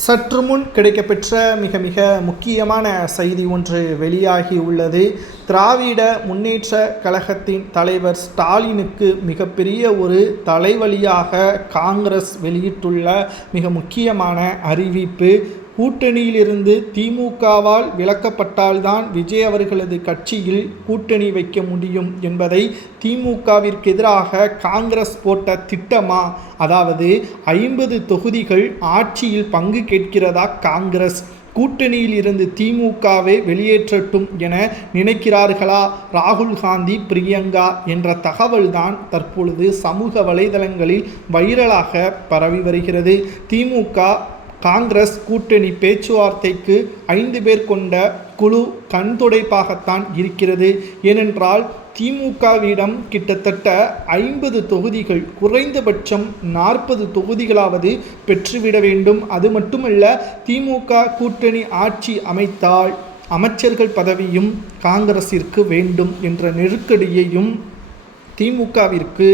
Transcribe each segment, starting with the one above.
சற்று முன் கிடைக்கப்பெற்ற மிக மிக முக்கியமான செய்தி ஒன்று வெளியாகி உள்ளது. திராவிட முன்னேற்ற கழகத்தின் தலைவர் ஸ்டாலினுக்கு மிகப்பெரிய ஒரு தலைவலியாக காங்கிரஸ் வெளியிட்டுள்ள மிக முக்கியமான அறிவிப்பு. கூட்டணியிலிருந்து திமுகவால் விலக்கப்பட்டால்தான் விஜய் அவர்களது கட்சியில் கூட்டணி வைக்க முடியும் என்பதை திமுகவிற்கு எதிராக காங்கிரஸ் போட்ட திட்டமா? அதாவது 50 தொகுதிகள் ஆட்சியில் பங்கு கேட்கிறதா காங்கிரஸ்? கூட்டணியில் இருந்து திமுகவை வெளியேற்றட்டும் என நினைக்கிறார்களா ராகுல் காந்தி, பிரியங்கா என்ற தகவல்தான் தற்பொழுது சமூக வலைதளங்களில் வைரலாக பரவி வருகிறது. திமுக காங்கிரஸ் கூட்டணி பேச்சுவார்த்தைக்கு 5 பேர் கொண்ட குழு கண்துடைப்பாகத்தான் இருக்கிறது. ஏனென்றால் திமுகவிடம் கிட்டத்தட்ட 50 தொகுதிகள், குறைந்தபட்சம் 40 தொகுதிகளாவது பெற்றுவிட வேண்டும். அது மட்டுமல்ல, திமுக கூட்டணி ஆட்சி அமைத்தால் அமைச்சர்கள் பதவியும் காங்கிரசிற்கு வேண்டும் என்ற நெருக்கடியையும் திமுகவிற்கு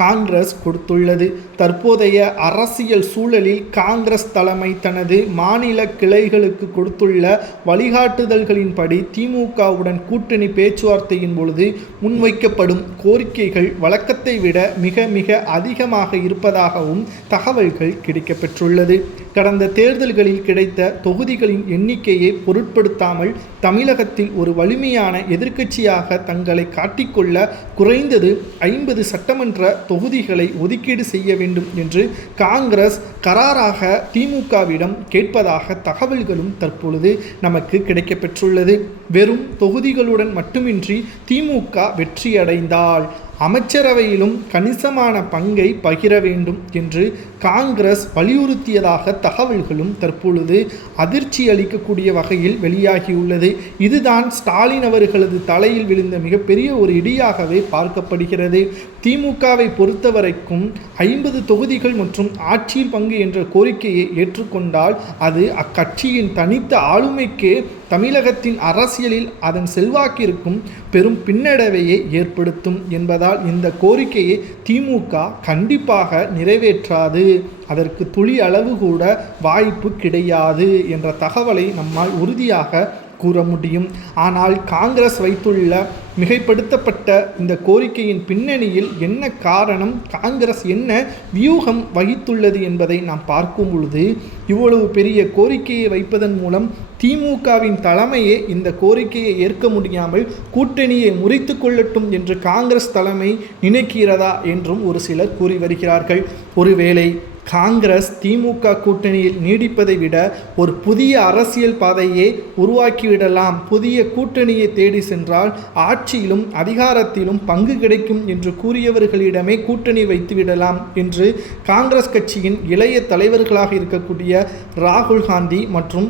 காங்கிரஸ் கொடுத்துள்ளது. தற்போதைய அரசியல் சூழலில் காங்கிரஸ் தலைமை தனது மாநில கிளைகளுக்கு கொடுத்துள்ள வழிகாட்டுதல்களின்படி திமுகவுடன் கூட்டணி பேச்சுவார்த்தையின் பொழுது முன்வைக்கப்படும் கோரிக்கைகள் வழக்கத்தை விட மிக மிக அதிகமாக இருப்பதாகவும் தகவல்கள் கிடைக்கப்பெற்றுள்ளது. கடந்த தேர்தல்களில் கிடைத்த தொகுதிகளின் எண்ணிக்கையை பொருட்படுத்தாமல் தமிழகத்தில் ஒரு வலிமையான எதிர்க்கட்சியாக தங்களை காட்டிக்கொள்ள குறைந்தது 50 சட்டமன்ற தொகுதிகளை ஒதுக்கீடு செய்ய வேண்டும் என்று காங்கிரஸ் கராராக திமுகவிடம் கேட்பதாக தகவல்களும் தற்பொழுது நமக்கு கிடைக்கப்பெற்றுள்ளது. வெறும் தொகுதிகளுடன் மட்டுமின்றி திமுக வெற்றியடைந்தால் அமைச்சரவையிலும் கணிசமான பங்கை பகிர வேண்டும் என்று காங்கிரஸ் வலியுறுத்தியதாக தகவல்களும் தற்பொழுது அதிர்ச்சி அளிக்கக்கூடிய வகையில் வெளியாகியுள்ளது. இதுதான் ஸ்டாலின் அவர்களது தலையில் விழுந்த மிகப்பெரிய ஒரு இடியாகவே பார்க்கப்படுகிறது. திமுகவை பொறுத்தவரைக்கும் 50 தொகுதிகள் மற்றும் ஆட்சியில் பங்கு என்ற கோரிக்கையை ஏற்றுக்கொண்டால் அது அக்கட்சியின் தனித்த ஆளுமைக்கே தமிழகத்தின் அரசியலில் அதன் செல்வாக்கிற்கும் பெரும் பின்னடைவையை ஏற்படுத்தும் என்பதால் இந்த கோரிக்கையை திமுக கண்டிப்பாக நிறைவேற்றாது. அதற்கு துளி அளவு கூட வாய்ப்பு கிடையாது என்ற தகவலை நம்மால் உறுதியாக கூற முடியும். ஆனால் காங்கிரஸ் வைத்துள்ள மிகைப்படுத்தப்பட்ட இந்த கோரிக்கையின் பின்னணியில் என்ன காரணம், காங்கிரஸ் என்ன வியூகம் வகித்துள்ளது என்பதை நாம் பார்க்கும் பொழுது, இவ்வளவு பெரிய கோரிக்கையை வைப்பதன் மூலம் திமுகவின் தலைமையே இந்த கோரிக்கையை ஏற்க முடியாமல் கூட்டணியை முறித்து கொள்ளட்டும் என்று காங்கிரஸ் தலைமை நினைக்கிறதா என்றும் ஒரு சிலர் கூறி வருகிறார்கள். ஒருவேளை காங்கிரஸ் திமுக கூட்டணியில் நீடிப்பதை விட ஒரு புதிய அரசியல் பாதையை உருவாக்கிவிடலாம், புதிய கூட்டணியை தேடி சென்றால் ஆட்சியிலும் அதிகாரத்திலும் பங்கு கிடைக்கும் என்று கூறியவர்களிடமே கூட்டணி வைத்துவிடலாம் என்று காங்கிரஸ் கட்சியின் இளைய தலைவர்களாக இருக்கக்கூடிய ராகுல் காந்தி மற்றும்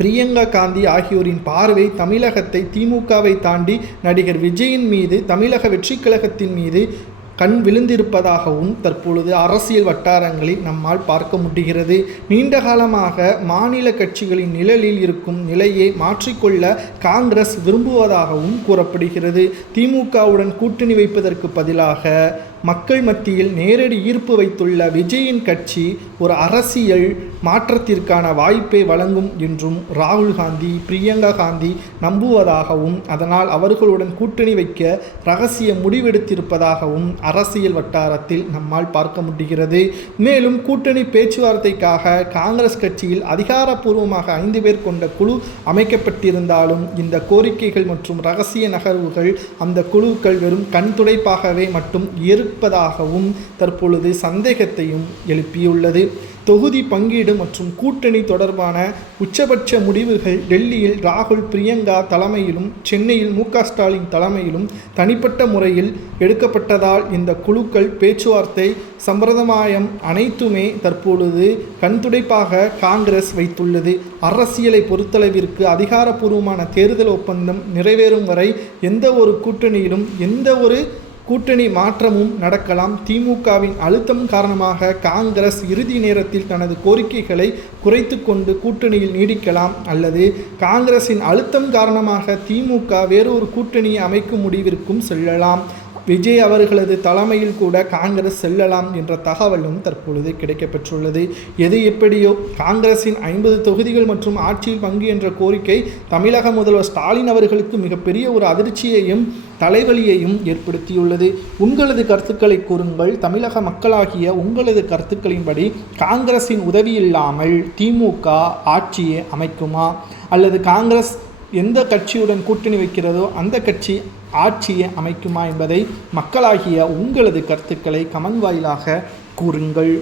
பிரியங்கா காந்தி ஆகியோரின் பார்வை தமிழகத்தை திமுகவை தாண்டி நடிகர் விஜயின் மீது, தமிழக வெற்றி கழகத்தின் மீது கண் விழுந்திருப்பதாகவும் தற்பொழுது அரசியல் வட்டாரங்களில் நம்மால் பார்க்க முடிகிறது. நீண்ட காலமாக மாநில கட்சிகளின் நிழலில் இருக்கும் நிலையை மாற்றிக்கொள்ள காங்கிரஸ் விரும்புவதாகவும் கூறப்படுகிறது. திமுகவுடன் கூட்டணி வைப்பதற்கு பதிலாக மக்கள் மத்தியில் நேரடி ஈர்ப்பு வைத்துள்ள விஜயின் கட்சி ஒரு அரசியல் மாற்றத்திற்கான வாய்ப்பை வழங்கும் என்றும் ராகுல் காந்தி, பிரியங்கா காந்தி நம்புவதாகவும், அதனால் அவர்களுடன் கூட்டணி வைக்க ரகசிய முடிவெடுத்திருப்பதாகவும் அரசியல் வட்டாரத்தில் நம்மால் பார்க்க முடிகிறது. மேலும் கூட்டணி பேச்சுவார்த்தைக்காக காங்கிரஸ் கட்சியில் அதிகாரப்பூர்வமாக 5 பேர் கொண்ட குழு அமைக்கப்பட்டிருந்தாலும் இந்த கோரிக்கைகள் மற்றும் ரகசிய நகர்வுகள் அந்த குழுக்கள் வெறும் கண்துடைப்பாகவே மட்டும் இருப்பதாகவும் தற்பொழுது சந்தேகத்தையும் எழுப்பியுள்ளது. தொகுதி பங்கீடு மற்றும் கூட்டணி தொடர்பான உச்சபட்ச முடிவுகள் டெல்லியில் ராகுல், பிரியங்கா தலைமையிலும் சென்னையில் மு.க. ஸ்டாலின் தலைமையிலும் தனிப்பட்ட முறையில் எடுக்கப்பட்டதால் இந்த குழுக்கள் பேச்சுவார்த்தை சம்பிரதாயம் அனைத்துமே தற்பொழுது கண்துடைப்பாக காங்கிரஸ் வைத்துள்ளது. அரசியலை பொறுத்தளவிற்கு அதிகாரப்பூர்வமான தேர்தல் ஒப்பந்தம் நிறைவேறும் வரை எந்த ஒரு கூட்டணியிலும் எந்த ஒரு கூட்டணி மாற்றமும் நடக்கலாம். திமுகவின் அழுத்தம் காரணமாக காங்கிரஸ் இறுதி நேரத்தில் தனது கோரிக்கைகளை குறைத்து கொண்டு கூட்டணியில் நீடிக்கலாம், அல்லது காங்கிரசின் அழுத்தம் காரணமாக திமுக வேறொரு கூட்டணியை அமைக்கும் முடிவிற்கும் செல்லலாம். விஜய் அவர்களது தலைமையில் கூட காங்கிரஸ் செல்லலாம் என்ற தகவலும் தற்பொழுது கிடைக்கப்பெற்றுள்ளது. எது எப்படியோ காங்கிரசின் 50 தொகுதிகள் மற்றும் ஆட்சியில் பங்கு என்ற கோரிக்கை தமிழக முதல்வர் ஸ்டாலின் அவர்களுக்கு மிகப்பெரிய ஒரு அதிர்ச்சியையும் தலைவலியையும் ஏற்படுத்தியுள்ளது. உங்களது கருத்துக்களை கூறுங்கள். தமிழக மக்களாகிய உங்களது கருத்துக்களின்படி காங்கிரசின் உதவி இல்லாமல் திமுக ஆட்சியை அமைக்குமா, அல்லது காங்கிரஸ் எந்த கட்சியுடன் கூட்டணி வைக்கிறதோ அந்த கட்சி ஆட்சியை அமைக்குமா என்பதை மக்களாகிய உங்களது கருத்துக்களை கமெண்ட் வாயிலாக கூறுங்கள்.